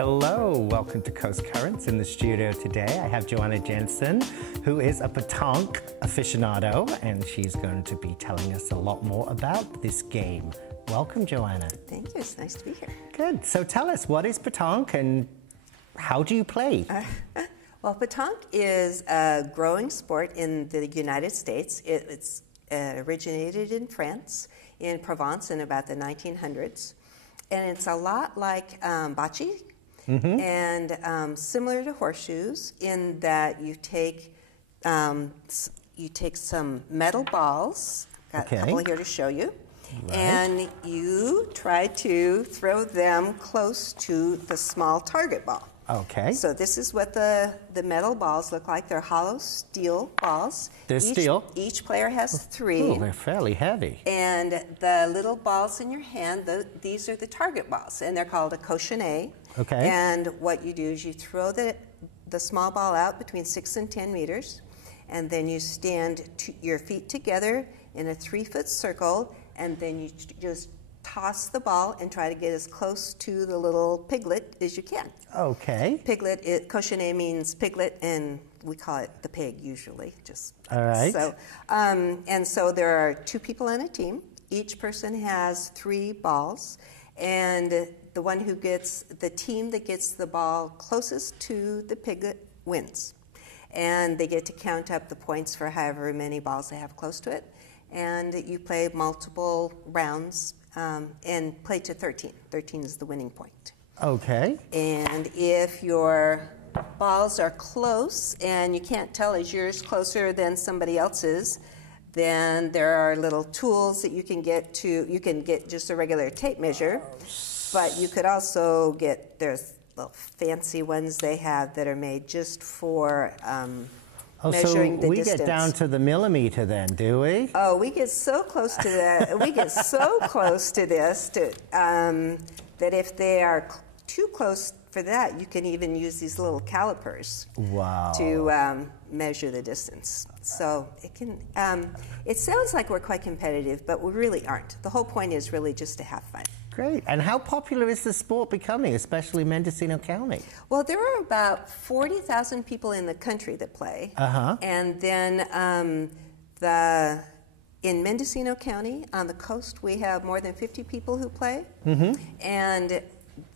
Hello, welcome to Coast Currents. In the studio today, I have Johanna Jensen, who is a Petanque aficionado, and she's going to be telling us a lot more about this game. Welcome, Johanna. Thank you. It's nice to be here. Good. So tell us, what is Petanque and how do you play? Well, Petanque is a growing sport in the United States. It's originated in France, in Provence, in about the 1900s. And it's a lot like bocce, and similar to horseshoes in that you take some metal balls, got a couple here to show you, and you try to throw them close to the small target ball. Okay. So this is what the metal balls look like. They're hollow steel balls. They're steel? Each player has three. Oh, they're fairly heavy. And the little balls in your hand, these are the target balls, and they're called a cochonnet. Okay. And what you do is you throw the small ball out between 6 and 10 meters, and then you stand your feet together in a 3-foot circle, and then you just toss the ball and try to get as close to the little piglet as you can. Okay. Piglet, cochonnet means piglet, and we call it the pig usually. All right. So, and so there are 2 people on a team. Each person has 3 balls, and the team that gets the ball closest to the piglet wins. And they get to count up the points for however many balls they have close to it. And you play multiple rounds and play to 13. 13 is the winning point. Okay. And if your balls are close and you can't tell is yours closer than somebody else's, then there are little tools that you can get to. You can get just a regular tape measure, but you could also there's little fancy ones they have that are made just for measuring the distance. So we get down to the millimeter then, do we? Oh, we get so close to that. We get so close to this that if they are too close for that, you can even use these little calipers. Wow. To measure the distance. So it can. It sounds like we're quite competitive, but we really aren't. The whole point is really just to have fun. Great. And how popular is the sport becoming, especially Mendocino County? Well, there are about 40,000 people in the country that play. And then in Mendocino County, on the coast, we have more than 50 people who play. And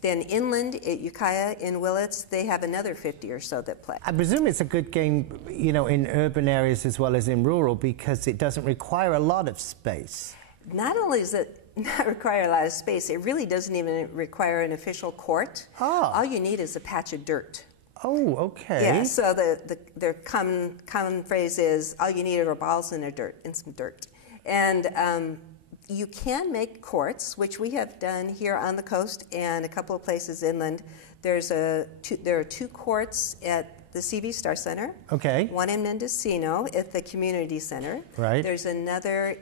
then inland at Ukiah, in Willits, they have another 50 or so that play. I presume it's a good game, in urban areas as well as in rural, because it doesn't require a lot of space. Not only does it not require a lot of space, it really doesn't even require an official court. All you need is a patch of dirt. Oh, okay. Yeah, so the common phrase is, all you need are balls and some dirt. And you can make courts, which we have done here on the coast and a couple of places inland. There are 2 courts at the CV Star Center. Okay. One in Mendocino at the community center. Right. There's another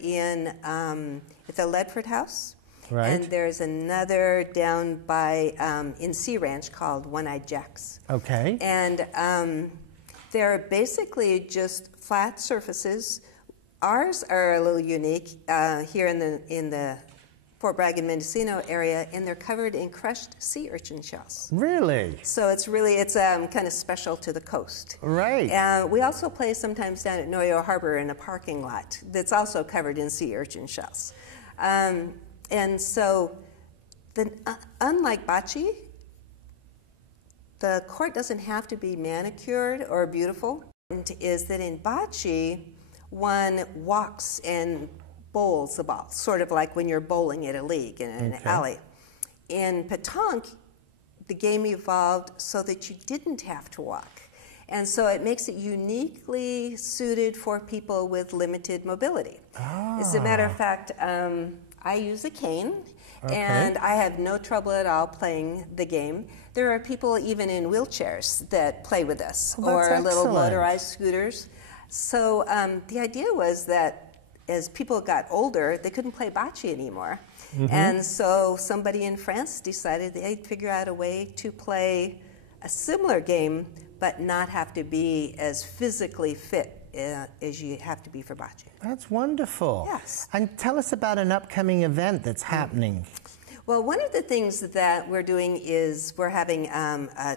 at the Ledford House. Right. And there's another down by in Sea Ranch called One-Eyed Jack's. Okay. And they're basically just flat surfaces. Ours are a little unique here in the Fort Bragg and Mendocino area, and they're covered in crushed sea urchin shells. Really? So it's kind of special to the coast. Right. We also play sometimes down at Noyo Harbor in a parking lot that's also covered in sea urchin shells. And so, unlike bocce, the court doesn't have to be manicured or beautiful. Is that in bocce, one walks and bowls the ball, sort of like when you're bowling at a league in an alley. In Petanque, the game evolved so that you didn't have to walk. And so it makes it uniquely suited for people with limited mobility. As a matter of fact, I use a cane, and I have no trouble at all playing the game. There are people even in wheelchairs that play with us, or little motorized scooters. So the idea was that as people got older, they couldn't play bocce anymore. And so somebody in France decided they'd figure out a way to play a similar game, but not have to be as physically fit as you have to be for bocce. That's wonderful. Yes. And tell us about an upcoming event that's happening. Well, one of the things that we're doing is we're having a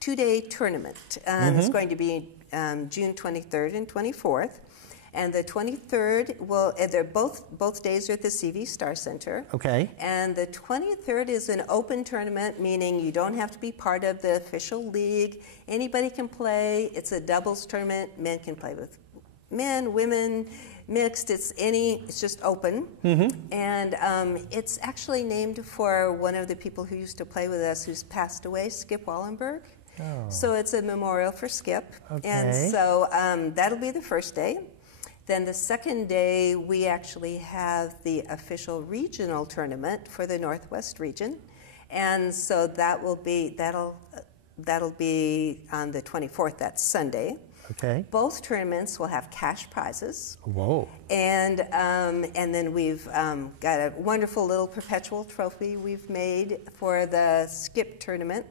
2-day tournament. It's going to be June 23rd and 24th. And the 23rd they're both days are at the CV Star Center. Okay. And the 23rd is an open tournament, meaning you don't have to be part of the official league. Anybody can play. It's a doubles tournament. Men can play with men, women, mixed. It's just open. And it's actually named for one of the people who used to play with us who's passed away, Skip Wallenberg. Oh. So it's a memorial for Skip. Okay. And so that'll be the first day. Then the second day, we actually have the official regional tournament for the Northwest region. And so that'll be on the 24th, that's Sunday. Okay. Both tournaments will have cash prizes. Whoa. And then we've got a wonderful little perpetual trophy we've made for the Skip tournament.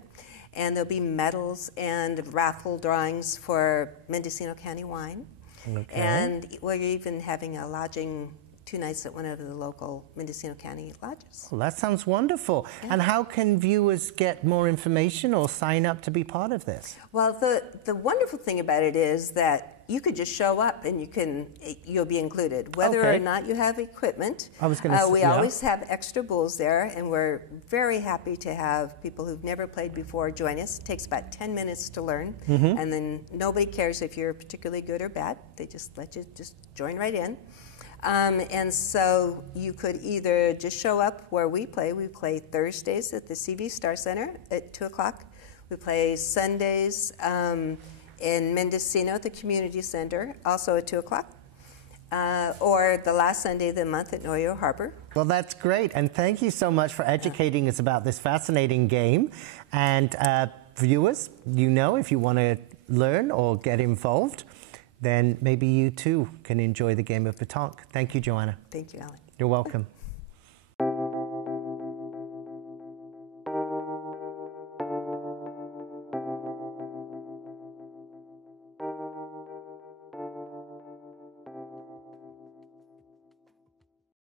And there'll be medals and raffle drawings for Mendocino County wine. Okay. And we're even having a lodging 2 nights at one of the local Mendocino County lodges. Well, that sounds wonderful. Yeah. And how can viewers get more information or sign up to be part of this? Well, the wonderful thing about it is that you could just show up and you'll be included, whether or not you have equipment. I was going to say, we always have extra bulls there, and we're very happy to have people who've never played before join us. It takes about 10 minutes to learn, and then nobody cares if you're particularly good or bad. They just let you just join right in. And so you could either just show up where we play. We play Thursdays at the CV Star Center at 2 o'clock. We play Sundays in Mendocino at the Community Center, also at 2 o'clock. Or the last Sunday of the month at Noyo Harbor. Well, that's great. And thank you so much for educating us about this fascinating game. And viewers, if you want to learn or get involved, then maybe you too can enjoy the game of Petanque. Thank you, Johanna. Thank you, Alan. You're welcome.